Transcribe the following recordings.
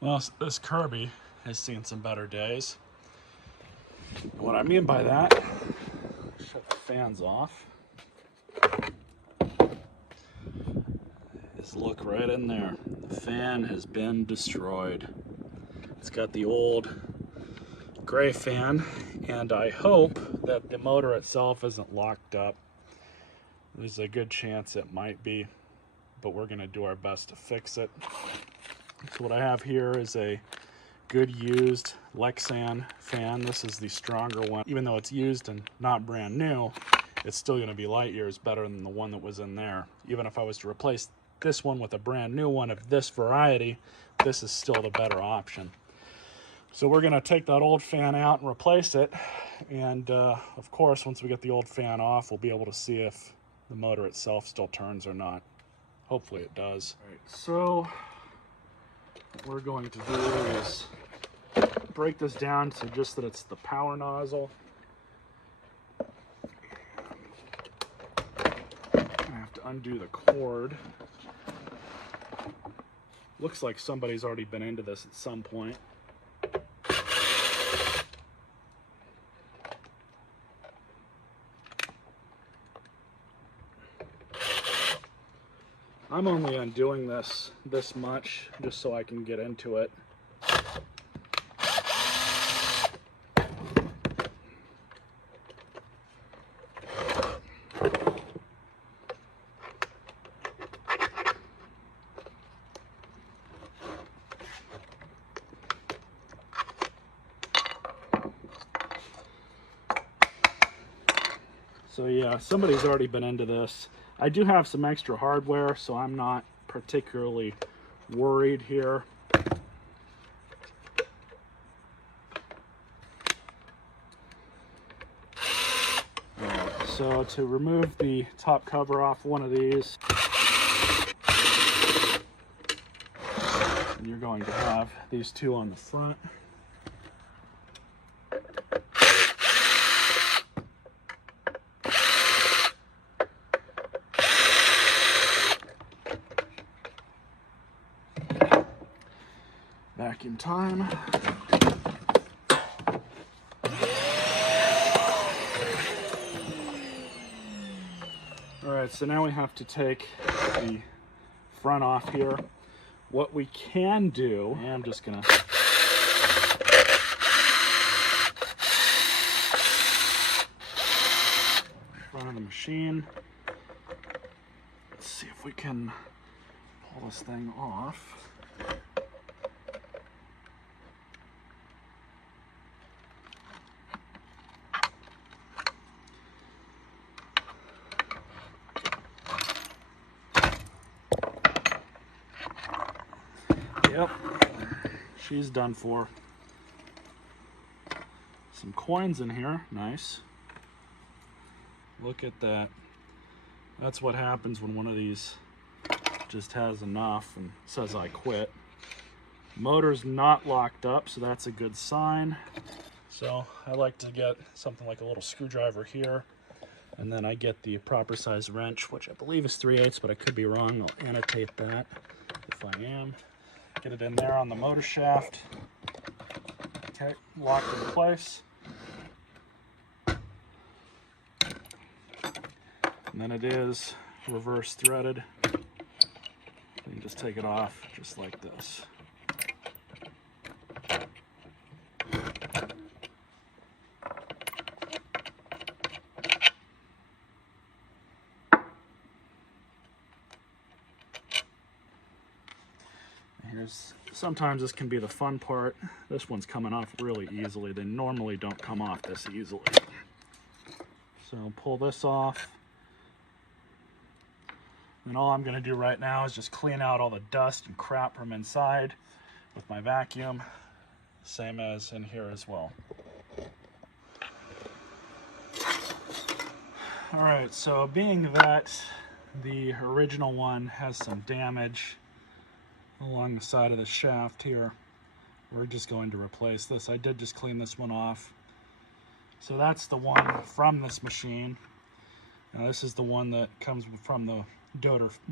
Well, this Kirby has seen some better days. What I mean by that, shut the fans off, is look right in there. The fan has been destroyed. It's got the old gray fan, and I hope that the motor itself isn't locked up. There's a good chance it might be, but we're going to do our best to fix it. So what I have here is a good used Lexan fan. This is the stronger one. Even though it's used and not brand new, it's still going to be light years better than the one that was in there. Even if I was to replace this one with a brand new one of this variety, this is still the better option. So we're going to take that old fan out and replace it. And of course, once we get the old fan off, we'll be able to see if the motor itself still turns or not. Hopefully it does. All right, so what we're going to do is break this down to just that it's the power nozzle. I have to undo the cord. Looks like somebody's already been into this at some point. I'm only undoing this much just so I can get into it. So yeah, somebody's already been into this. I do have some extra hardware, so I'm not particularly worried here. So to remove the top cover off one of these, you're going to have these two on the front. Back in time. Alright, so now we have to take the front off here. What we can do, I'm just gonna front of the machine. Let's see if we can pull this thing off. Yep, she's done for. Some coins in here, nice. Look at that. That's what happens when one of these just has enough and says I quit. Motor's not locked up, so that's a good sign. So I like to get something like a little screwdriver here, and then I get the proper size wrench, which I believe is 3/8, but I could be wrong. I'll annotate that if I am. Get it in there on the motor shaft. Okay, locked in place. And then it is reverse threaded. You can just take it off just like this. Sometimes this can be the fun part. This one's coming off really easily. They normally don't come off this easily. So pull this off. And all I'm going to do right now is just clean out all the dust and crap from inside with my vacuum. Same as in here as well. Alright, so being that the original one has some damage along the side of the shaft here, we're just going to replace this. I did just clean this one off. So that's the one from this machine. Now this is the one that comes from the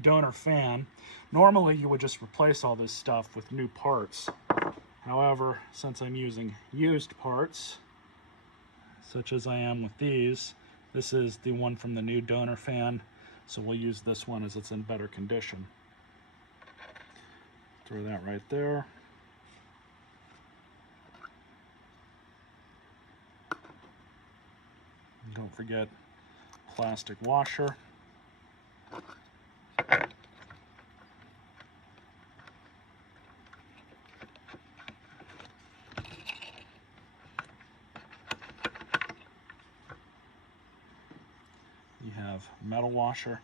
donor fan. Normally you would just replace all this stuff with new parts, However, since I'm using used parts, such as I am with these, this is the one from the new donor fan, so we'll use this one as it's in better condition. Throw that right there. And don't forget plastic washer. You have metal washer.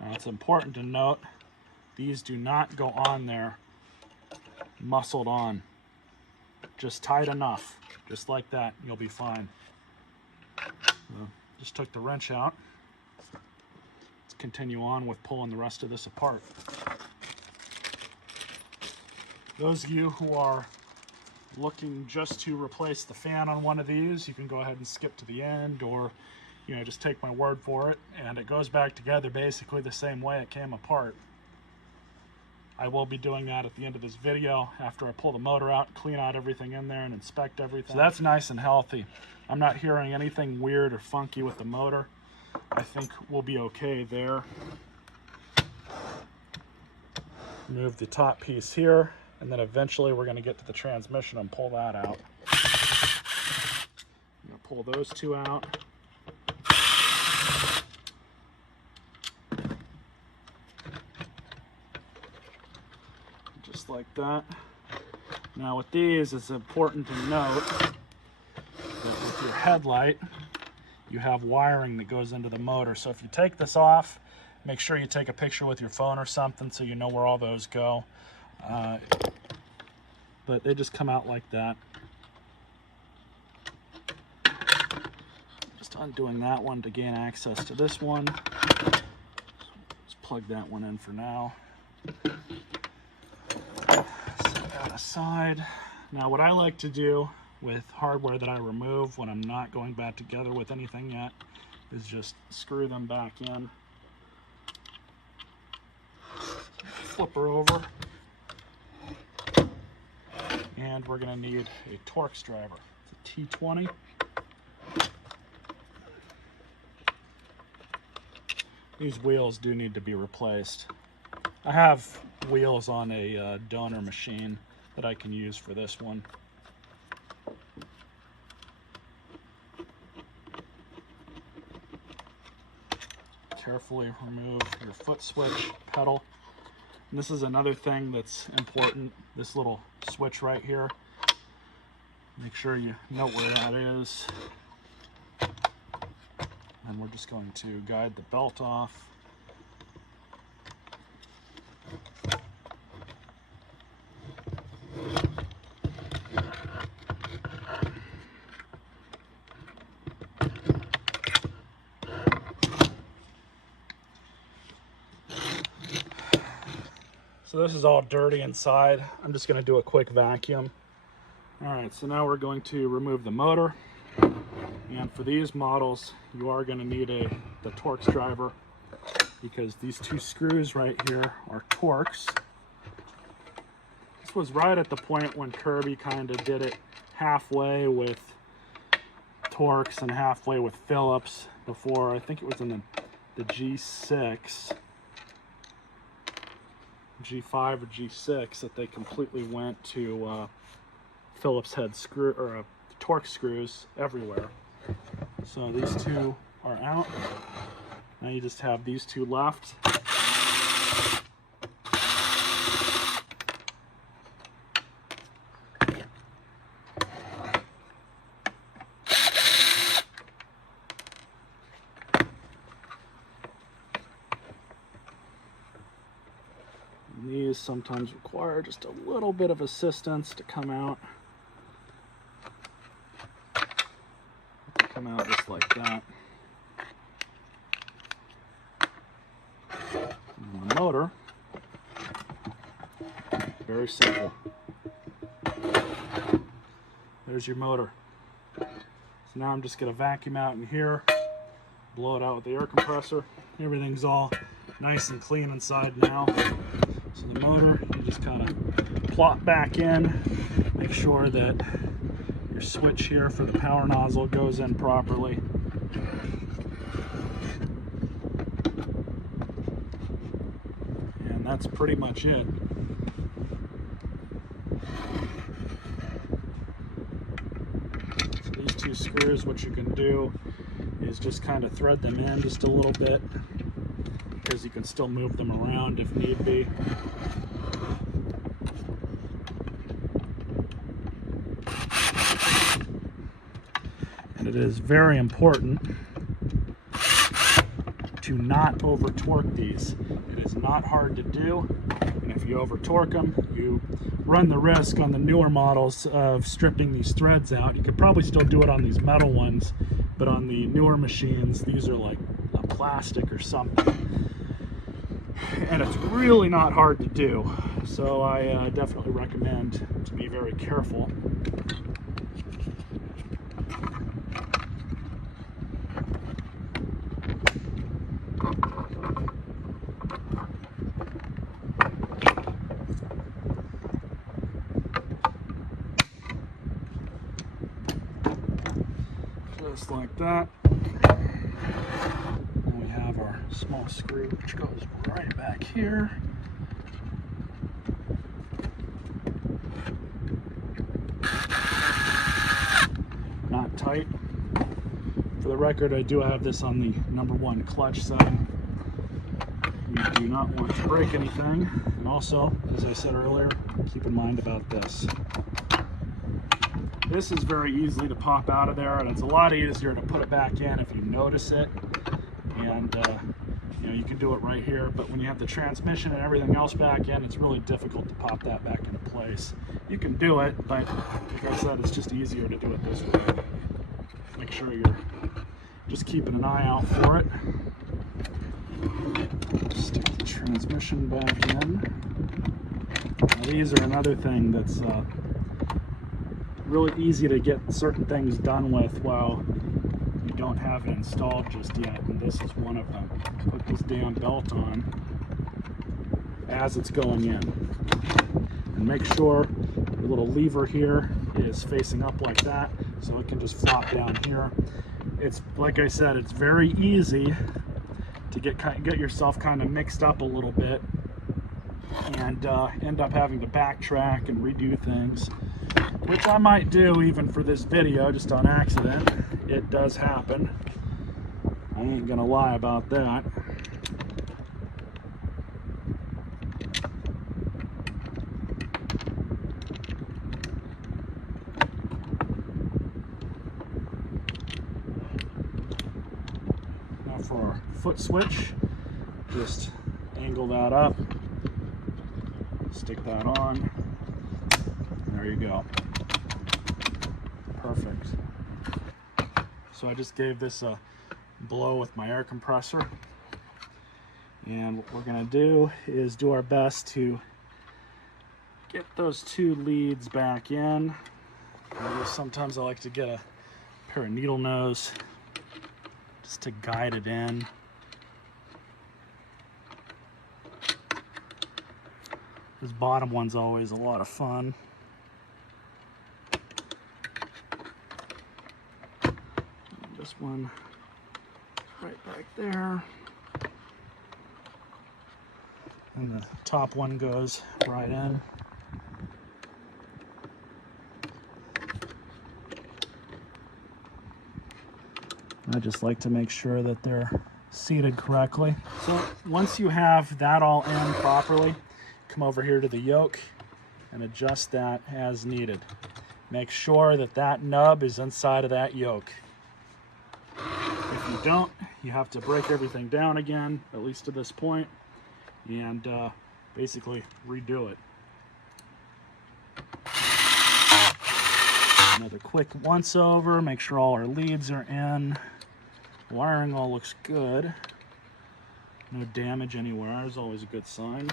Now it's important to note, these do not go on there muscled on. Just tight enough, just like that, and you'll be fine. So, just took the wrench out. Let's continue on with pulling the rest of this apart. Those of you who are looking just to replace the fan on one of these, you can go ahead and skip to the end, or just take my word for it, and it goes back together basically the same way it came apart. I will be doing that at the end of this video after I pull the motor out, clean out everything in there, and inspect everything. So that's nice and healthy. I'm not hearing anything weird or funky with the motor. I think we'll be okay there. Move the top piece here, and then eventually we're going to get to the transmission and pull that out. I'm going to pull those two out. Just like that. Now with these, it's important to note that with your headlight, you have wiring that goes into the motor. So if you take this off, make sure you take a picture with your phone or something so you know where all those go. But they just come out like that. Just undoing that one to gain access to this one. Just plug that one in for now. Set that aside. Now what I like to do with hardware that I remove when I'm not going back together with anything yet is just screw them back in. Flip her over. And we're going to need a Torx driver. It's a T20. These wheels do need to be replaced. I have wheels on a donor machine that I can use for this one. Carefully remove your foot switch pedal. And this is another thing that's important, this little switch right here. Make sure you know where that is. And we're just going to guide the belt off. So this is all dirty inside. I'm just going to do a quick vacuum. Alright, so now we're going to remove the motor. And for these models, you are going to need the Torx driver, because these two screws right here are Torx. This was right at the point when Kirby kind of did it halfway with Torx and halfway with Phillips before. I think it was in the G6. G5 or G6 that they completely went to Phillips head screw or Torx screws everywhere. So these two are out. Now you just have these two left. These sometimes require just a little bit of assistance to come out. Come out just like that. And the motor, very simple. There's your motor. So now I'm just going to vacuum out in here blow it out with the air compressor. Everything's all nice and clean inside now. So the motor, you just kind of plop back in, make sure that your switch here for the power nozzle goes in properly. And that's pretty much it. So these two screws, what you can do is just kind of thread them in just a little bit, because you can still move them around if need be. And it is very important to not over torque these. It is not hard to do, and if you over torque them, you run the risk on the newer models of stripping these threads out. You could probably still do it on these metal ones, but on the newer machines, these are like a plastic or something. And it's really not hard to do. So I definitely recommend to be very careful. Just like that. And we have our small screw, which goes right back here. Not tight. For the record, I do have this on the #1 clutch setting. You do not want to break anything. And also, as I said earlier, keep in mind about this. This is very easy to pop out of there, and it's a lot easier to put it back in if you notice it. And you know, you can do it right here, but when you have the transmission and everything else back in, it's really difficult to pop that back into place. You can do it, but like I said, it's just easier to do it this way. Make sure you're just keeping an eye out for it. Stick the transmission back in. Now, these are another thing that's really easy to get certain things done with while you don't have it installed just yet, and this is one of them. Put this damn belt on as it's going in, and make sure the little lever here is facing up like that, so it can just flop down here. It's like I said, it's very easy to get yourself kind of mixed up a little bit and end up having to backtrack and redo things, which I might do even for this video, just on accident. It does happen. I ain't gonna lie about that. Now for our foot switch, just angle that up, stick that on. There you go. Perfect. So I just gave this a blow with my air compressor, and what we're going to do is do our best to get those two leads back in. Sometimes I like to get a pair of needle nose just to guide it in. This bottom one's always a lot of fun. This one right back there, and the top one goes right in. I just like to make sure that they're seated correctly. So once you have that all in properly, come over here to the yoke and adjust that as needed. Make sure that that nub is inside of that yoke. If you don't, you have to break everything down again, at least to this point, and basically redo it. Another quick once over, make sure all our leads are in. Wiring all looks good. No damage anywhere is always a good sign.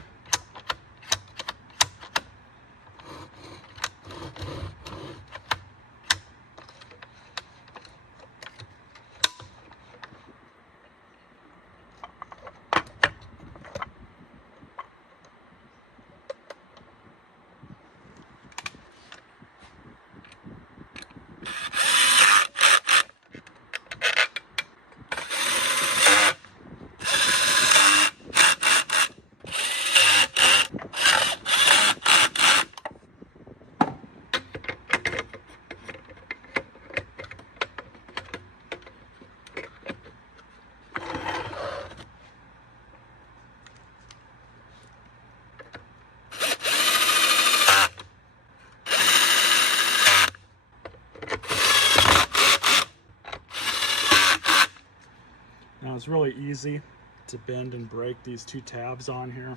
Now it's really easy to bend and break these two tabs on here.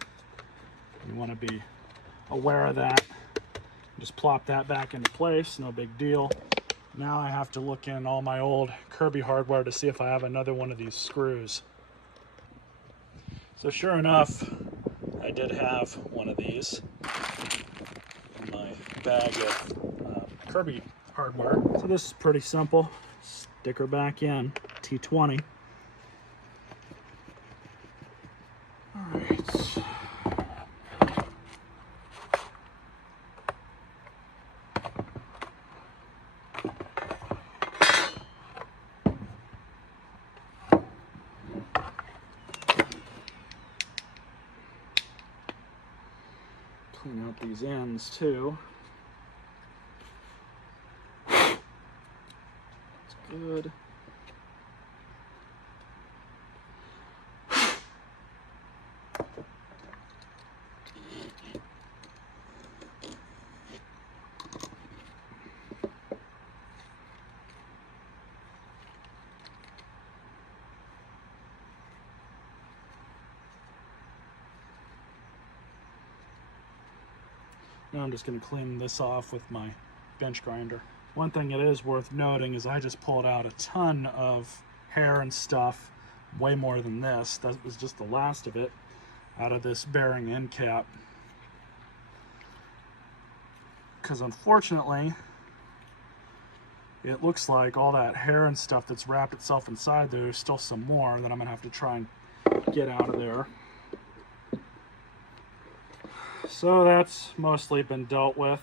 You want to be aware of that. Just plop that back into place, no big deal. Now I have to look in all my old Kirby hardware to see if I have another one of these screws. So sure enough, I did have one of these in my bag of Kirby hardware. So this is pretty simple. Stick her back in, T20. All right. Clean out these ends too. That's good. Now I'm just going to clean this off with my bench grinder. One thing it is worth noting is I just pulled out a ton of hair and stuff, way more than this. That was just the last of it out of this bearing end cap. Because unfortunately, it looks like all that hair and stuff that's wrapped itself inside, there's still some more that I'm going to have to try and get out of there. So that's mostly been dealt with.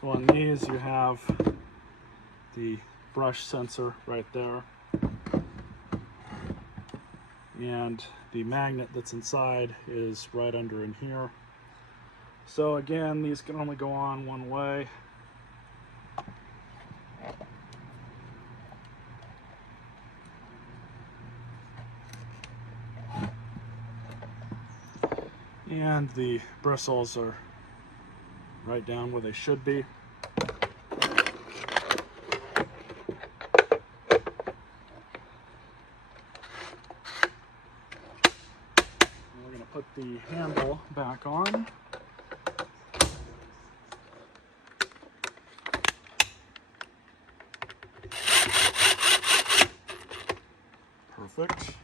So on these you have the brush sensor right there, and the magnet that's inside is right under in here. So again, these can only go on one way. And the bristles are right down where they should be. We're going to put the handle back on. Perfect.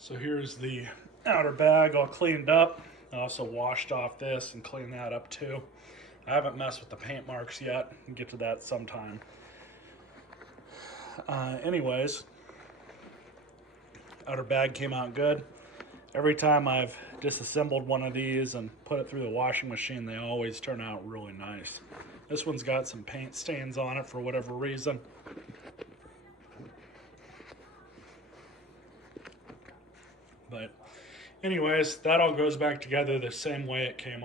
So here's the outer bag all cleaned up. I also washed off this and cleaned that up too. I haven't messed with the paint marks yet. We'll get to that sometime. Anyways, outer bag came out good. Every time I've disassembled one of these and put it through the washing machine, they always turn out really nice. This one's got some paint stains on it for whatever reason. But anyways, that all goes back together the same way it came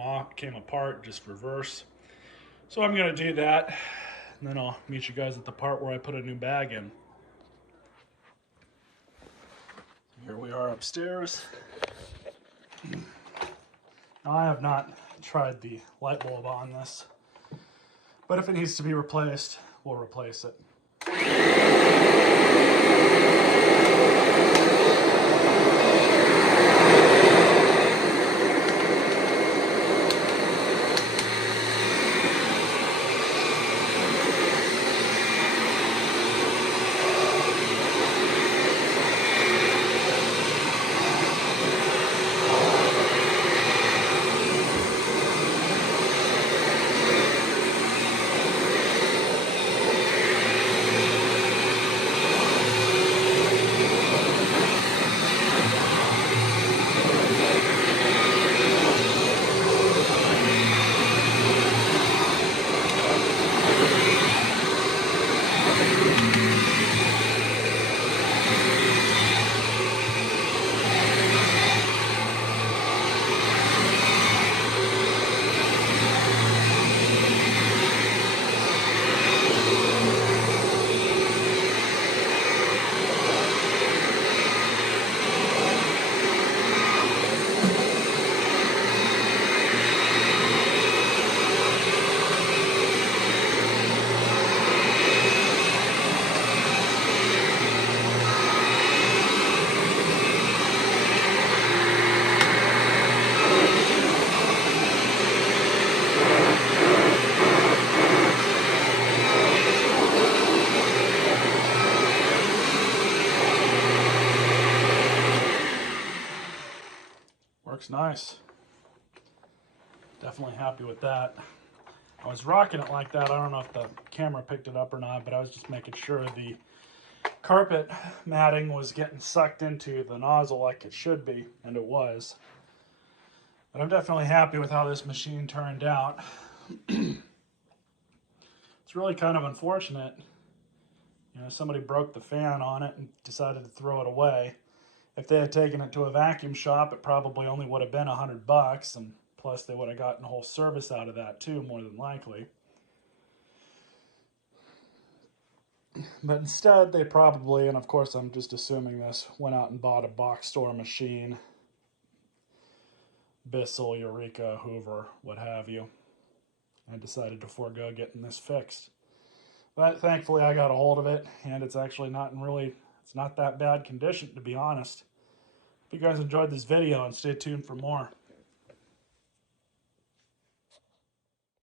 apart, just reverse. So I'm going to do that, and then I'll meet you guys at the part where I put a new bag in. Here we are upstairs. Now I have not tried the light bulb on this, but if it needs to be replaced, we'll replace it. Works nice. Definitely happy with that. I was rocking it like that. I don't know if the camera picked it up or not, but I was just making sure the carpet matting was getting sucked into the nozzle like it should be, and it was. But I'm definitely happy with how this machine turned out. It's really kind of unfortunate. You know, somebody broke the fan on it and decided to throw it away. If they had taken it to a vacuum shop, it probably only would have been $100, and plus they would have gotten a whole service out of that too, more than likely. But instead, they probably, and of course I'm just assuming this, went out and bought a box store machine, Bissell, Eureka, Hoover, what have you, and decided to forego getting this fixed. But thankfully I got a hold of it, and it's actually it's not that bad condition, to be honest. If you guys enjoyed this video, and stay tuned for more.